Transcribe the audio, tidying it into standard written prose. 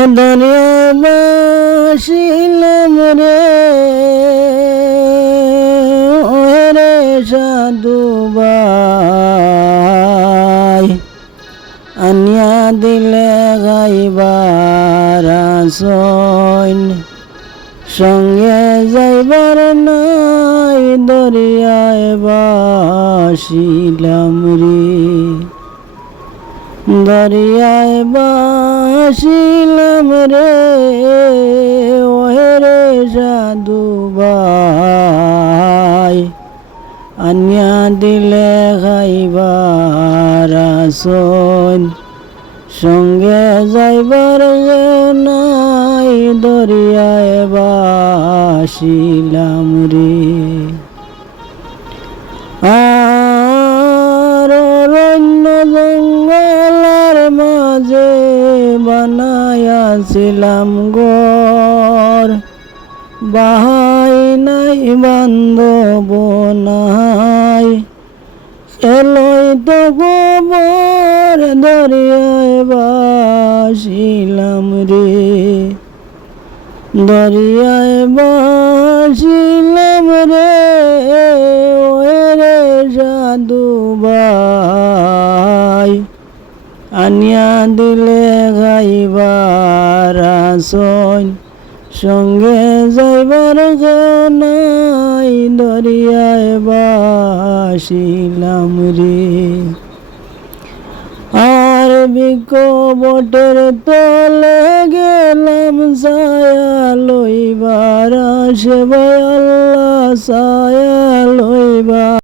দরিয়ায় বাসিলাম রে ওরে সাধু ভাই, আনিয়া দিলে গাইবার আসন, সঙ্গে যাইবার নাই দরিয়ায় বাসিলাম রে। দরিয়ায় বাসিলাম রে ওরে সাধু ভাই, আনিয়া দিলে খাইবার আসন, সঙ্গে যাইবার নাই দরিয়ায় বাসিলাম রে। আর অরণ্য জঙ্গলার মাঝে বানাইয়াছিলাম ঘর, বাহাই নাই বান্ধব নাই, এলই তো গোবর দরিয়ায় বাসিলাম রে। দরিয়ায় বাসিলাম রে ওরে সাধু ভাই, আনিয়া দিলে গাইবার আসন, সঙ্গে যাইবার নাই দরিয়ায় বাসিলাম রে। আর বৃক্ষ বটের তলে গেলাম ছায়া লইবার, আসে আল্লাহ ছায়া লইবার।